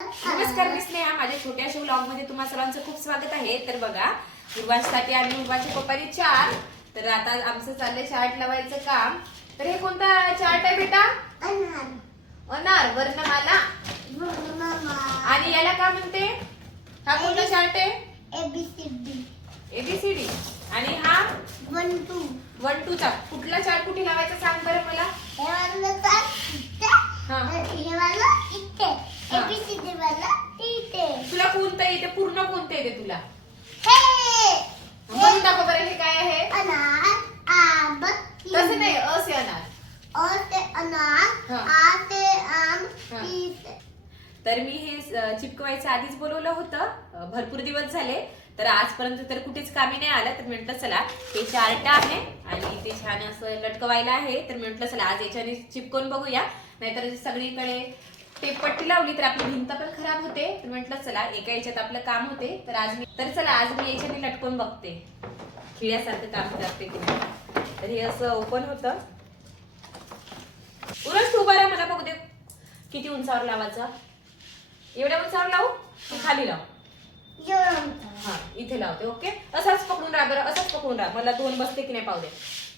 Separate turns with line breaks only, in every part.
नमस्कार मी स्नेहा माझ्या छोट्याशा व्लॉगमध्ये तुम्हा सर्वांचं खूप स्वागत आहे. तर बघा उर्वासाठी आणि उर्वाच्या पप्पानी चार. तर आता आमचं चाललंय चार्ट लावायचं काम. तर हे कोणता चार्ट आहे बेटा? अनार. वर्णमाला. आणि याला काय म्हणते? हा कोणता चार्ट आहे? एबीसीडी आणि हा? One two. चा कुठला चार्ट कुठे लावायचा सांग बरं मला हा तुला कोणतं येते येते तुला? म्हणून दाखव बरं हे काय आहे? तसं नाही असे अनार. तर मी हे चिपकवायचं आधीच बोलवलं होतं. भरपूर दिवस झाले. तर आजपर्यंत तर कुठेच कामी नाही आलं. तर म्हटलं चला हे चार्ट आहे आणि ते छान असं लटकवायला आहे. तर म्हटलं चला आज याच्याने चिपकवून बघूया. नाहीतर सगळीकडे टेप पट्टी लावली तर आपली भिंत पण खराब होते. तर म्हटलं चला एका याच्यात आपलं काम होते. तर आज मी तर चला आज मी याच्याने लटकवून बघते. खिळ्यासारखं काम करते की नाही. तर हे असं ओपन होतं. उरच तू बरं मला बघू दे. किती उंचावर लावायचं? एवढ्या उंचावर लावू की खाली लावू? हा इथे लावते ओके? असाच पकडून राहा बरं असाच पकडून राहा. मला दोन बसते की नाही पाहू दे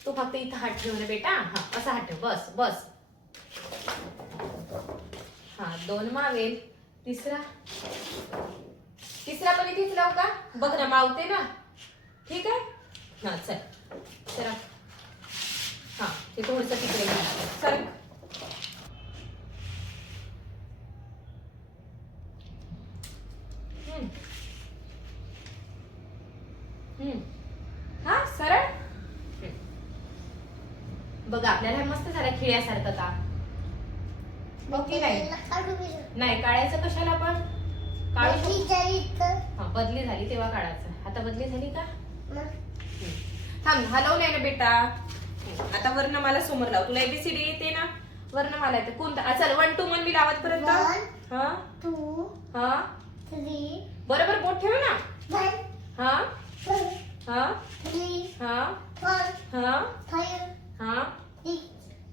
तू फक्त इथं हात ठेव ना बेटा. हा असा हात ठेव. बस बस. हा दोन मावेल तिसरा. तिसरा पण इथेच लावू का? बघ ना मावते ना. ठीक आहे? हा चल. चला. हा ते थोडस तिकडे चल. सर हा सरळ? बघ आपल्याला मस्त झालं खिळ्यासारखं का की नाही. नाही काढायचं कशाला पण? काढू शकतो. हा बदली झाली तेव्हा काढायचं. आता बदली झाली का. थांब हलवलंय ना बेटा. आता वर्णमाला समोर लाव. तुला एबीसीडी येते ना? वर्णमाला येते. कोणता? चल वन टू मन मी लावत पर्यंत हा? हा? बरोबर बोट ठेव ना. हा? हा? हा? हा? हा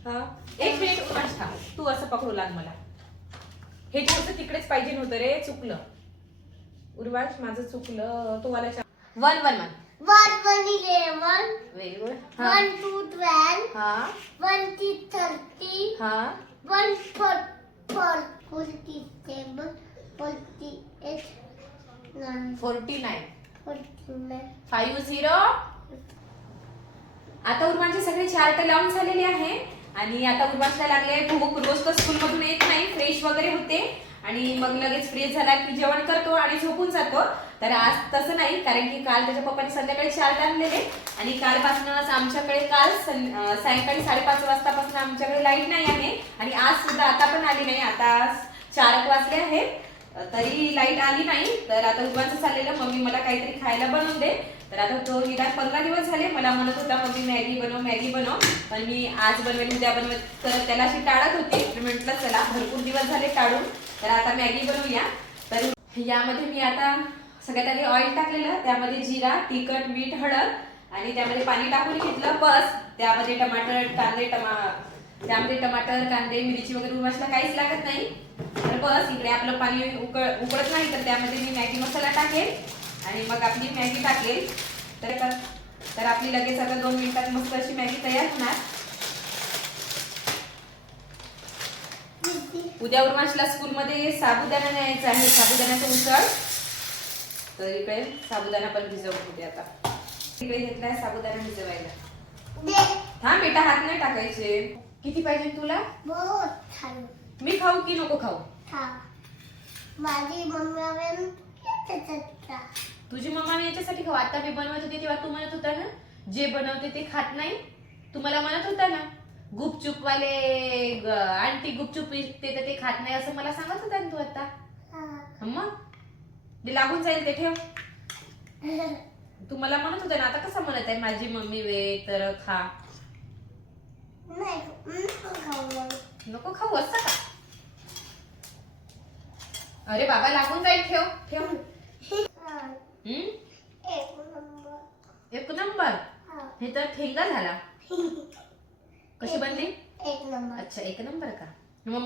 हा एक मिनिट उमाश थांब तू असं पकडू लाग मला. हे थोडस तिकडेच पाहिजे नव्हतं रे चुकलं. उर्वाश माझं चुकलं. तू मला one one one. Very good हा.
One to twelve,
हा.
one to thirty,
हा.
for for forty-seven, forty-eight, nine,
forty nine
forty-nine.
Five zero आता उर्माचे सगळे चार्ट लावून झालेले आहे. आणि आता उर्वासला लागले भूक रोज तर स्कूलमधून येत नाही. फ्रेश वगैरे होते. आणि मग लगेच फ्रेश झाला की जेवण करतो आणि झोपून जातो. तर आज तसं नाही कारण की काल त्याच्या पप्पाने संध्याकाळी शाळेत आणलेले. आणि कालपासूनच आमच्याकडे काल सं- सायंकाळी साडेपाच वाजतापासून आमच्याकडे लाइट नाही आहे. आणि आज सुद्धा आता पण आली नाही. आता चार एक वाजले आहेत. तरी लाइट आली नाही. तर आता उगाच चाललेलं मम्मी मला काहीतरी खायला बनवून दे. तर आता तो निदान पंधरा दिवस झाले मला म्हणत होता मम्मी मॅगी बनव मॅगी बनव. पण मी आज बनवेल उद्या बनवेल तर त्याला अशी टाळत होती. तर म्हटलं चला भरपूर दिवस झाले टाळून तर आता मॅगी बनवूया. तर यामध्ये मी आता सगळ्यात आधी ऑइल टाकलेलं त्यामध्ये जिरा तिखट मीठ हळद आणि त्यामध्ये पाणी टाकून घेतलं बस. त्यामध्ये टमाटर कांदे टमा त्यामध्ये टमाटर कांदे मिरची वगैरे उभासला काहीच लागत नाही. बस इकडे आपलं पाणी उकळ उकळत नाही तर त्यामध्ये मी मॅगी मसाला टाकेल आणि मग आपली मॅगी टाकेल. तर तर आपली लगेच आता दोन मिनिटात मस्त अशी मॅगी तयार होणार. उद्या उर्माशला स्कूलमध्ये साबुदाणा न्यायचा आहे साबुदाण्याचं उसळ. तर इकडे साबुदाणा पण भिजवत होते आता. इकडे घेतलाय साबुदाणा भिजवायला. हा बेटा हात नाही टाकायचे. किती पाहिजे तुला? मी खाऊ की नको खाऊ?
माझी मम्मी
तुझी मम्मा याच्यासाठी खाऊ? आता मी बनवत होते तेव्हा तू म्हणत होता ना जे बनवते ते खात नाही. तू मला म्हणत होता ना गुपचूप वाले आंटी गुपचूप विकते तर ते खात नाही असं मला सांगत होता ना तू आता. हं. मग? ते लागून जाईल ते ठेव. तू मला म्हणत होता ना आता कसं म्हणत आहे माझी मम्मी वे तर खा.
नको खाऊ
असं का? अरे बाबा लागून जाईल ठेव ठेव.
एक नंबर
एक नंबर.
हा.
हे तर ठेंगा झाला. कशी बनली?
एक नंबर.
अच्छा एक नंबर का?